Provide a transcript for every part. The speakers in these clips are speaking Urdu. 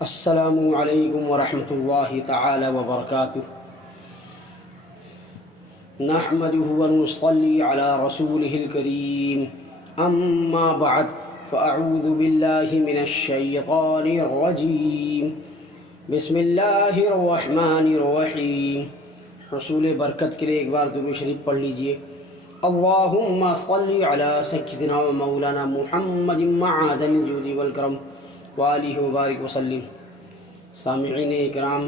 السلام علیکم ورحمۃ اللہ تعالی وبرکاتہ۔ نحمده ونصلي على رسوله الكريم، اما بعد فاعوذ باللہ من الشیطان الرجیم، بسم اللہ الرحمن الرحیم۔ رسول برکت کے لیے ایک بار درود شریف پڑھ لیجئے۔ اللہم صلی علی سیدنا و مولانا محمد معدن الجود والکرم وآلہ وبارک وسلم۔ سامعین اکرام،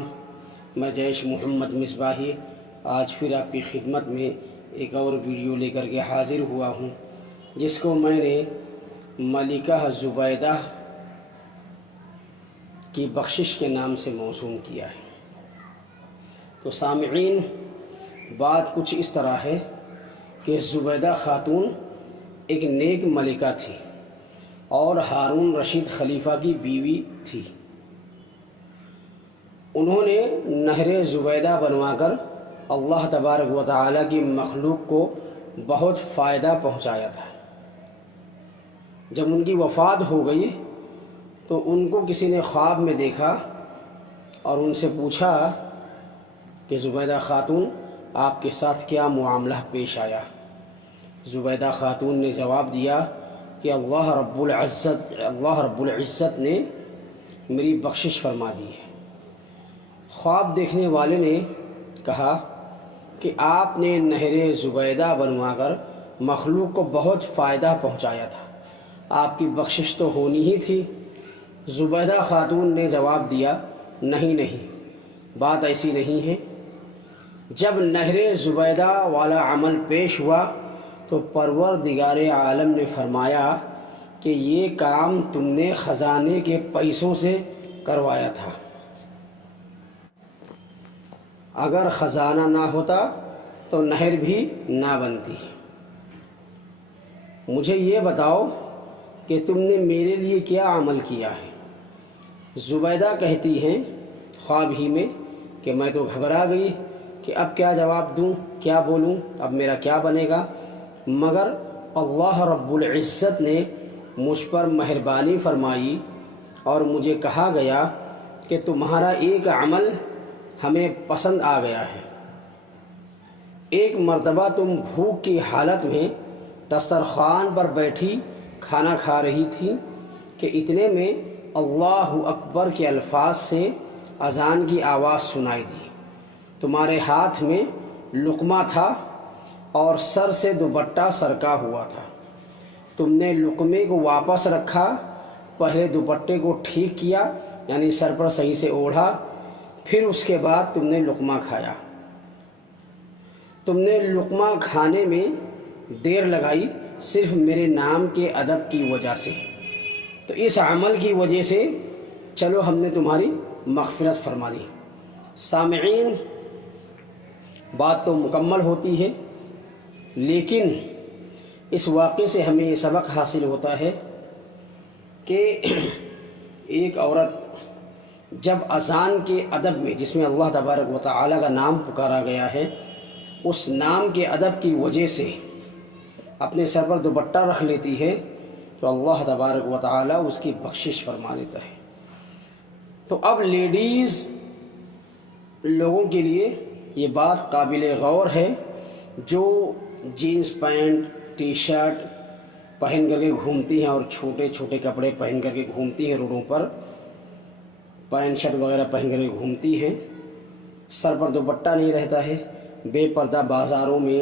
میں جیش محمد مصباحی آج پھر آپ کی خدمت میں ایک اور ویڈیو لے کر کے حاضر ہوا ہوں، جس کو میں نے ملکہ زبیدہ کی بخشش کے نام سے موسوم کیا ہے۔ تو سامعین، بات کچھ اس طرح ہے کہ زبیدہ خاتون ایک نیک ملکہ تھی اور ہارون رشید خلیفہ کی بیوی تھی۔ انہوں نے نہر زبیدہ بنوا کر اللہ تبارک و تعالیٰ کی مخلوق کو بہت فائدہ پہنچایا تھا۔ جب ان کی وفات ہو گئی تو ان کو کسی نے خواب میں دیکھا اور ان سے پوچھا کہ زبیدہ خاتون، آپ کے ساتھ کیا معاملہ پیش آیا؟ زبیدہ خاتون نے جواب دیا کہ اللہ رب العزت نے میری بخشش فرما دی ہے۔ خواب دیکھنے والے نے کہا کہ آپ نے نہر زبیدہ بنوا کر مخلوق کو بہت فائدہ پہنچایا تھا، آپ کی بخشش تو ہونی ہی تھی۔ زبیدہ خاتون نے جواب دیا، نہیں، بات ایسی نہیں ہے۔ جب نہر زبیدہ والا عمل پیش ہوا تو پروردگار عالم نے فرمایا کہ یہ کام تم نے خزانے کے پیسوں سے کروایا تھا، اگر خزانہ نہ ہوتا تو نہر بھی نہ بنتی۔ مجھے یہ بتاؤ کہ تم نے میرے لیے کیا عمل کیا ہے؟ زبیدہ کہتی ہیں خواب ہی میں کہ میں تو گھبرا گئی کہ اب کیا جواب دوں، کیا بولوں، اب میرا کیا بنے گا، مگر اللہ رب العزت نے مجھ پر مہربانی فرمائی اور مجھے کہا گیا کہ تمہارا ایک عمل ہمیں پسند آ گیا ہے۔ ایک مرتبہ تم بھوک کی حالت میں دسترخوان پر بیٹھی کھانا کھا رہی تھی کہ اتنے میں اللہ اکبر کے الفاظ سے اذان کی آواز سنائی دی۔ تمہارے ہاتھ میں لقمہ تھا اور سر سے دوپٹہ سرکا ہوا تھا۔ تم نے لقمے کو واپس رکھا، پہلے دوپٹے کو ٹھیک کیا، یعنی سر پر صحیح سے اوڑھا، پھر اس کے بعد تم نے لقمہ کھایا۔ تم نے لقمہ کھانے میں دیر لگائی صرف میرے نام کے ادب کی وجہ سے، تو اس عمل کی وجہ سے چلو ہم نے تمہاری مغفرت فرما دی۔ سامعین، بات تو مکمل ہوتی ہے، لیکن اس واقعے سے ہمیں یہ سبق حاصل ہوتا ہے کہ ایک عورت جب اذان کے ادب میں، جس میں اللہ تبارک و تعالیٰ کا نام پکارا گیا ہے، اس نام کے ادب کی وجہ سے اپنے سر پر دوپٹہ رکھ لیتی ہے تو اللہ تبارک و تعالیٰ اس کی بخشش فرما دیتا ہے۔ تو اب لیڈیز لوگوں کے لیے یہ بات قابل غور ہے جو جینس پینٹ ٹی شرٹ پہن کر کے گھومتی ہیں اور چھوٹے چھوٹے کپڑے پہن کر کے گھومتی ہیں، روڈوں پر پینٹ شرٹ وغیرہ پہن کر کے گھومتی ہیں، سر پر دوپٹہ نہیں رہتا ہے، بے پردہ بازاروں میں،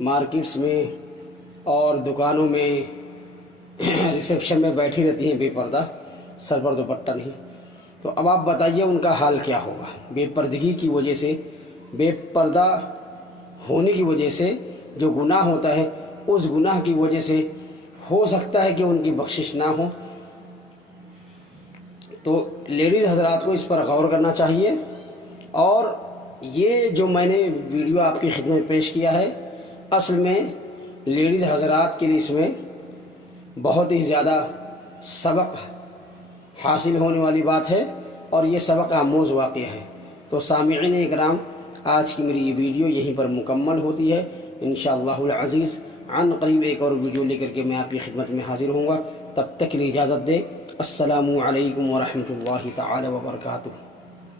مارکیٹس میں اور دکانوں میں ریسیپشن میں بیٹھی رہتی ہیں بے پردہ، سر پر دوپٹہ نہیں۔ تو اب آپ بتائیے ان کا حال کیا ہوگا؟ بے پردگی کی وجہ سے، بے پردہ ہونے کی وجہ سے جو گناہ ہوتا ہے، اس گناہ کی وجہ سے ہو سکتا ہے کہ ان کی بخشش نہ ہو۔ تو لیڈیز حضرات کو اس پر غور کرنا چاہیے، اور یہ جو میں نے ویڈیو آپ کی خدمت میں پیش کیا ہے، اصل میں لیڈیز حضرات کے لیے اس میں بہت ہی زیادہ سبق حاصل ہونے والی بات ہے، اور یہ سبق آموز واقعہ ہے۔ تو سامعین اکرام، آج کی میری یہ ویڈیو یہیں پر مکمل ہوتی ہے۔ انشاءاللہ العزیز عن قریب ایک اور ویڈیو لے کر کے میں آپ کی خدمت میں حاضر ہوں گا۔ تب تک کے لیے اجازت دیں۔ السلام علیکم ورحمۃ اللہ تعالی وبرکاتہ.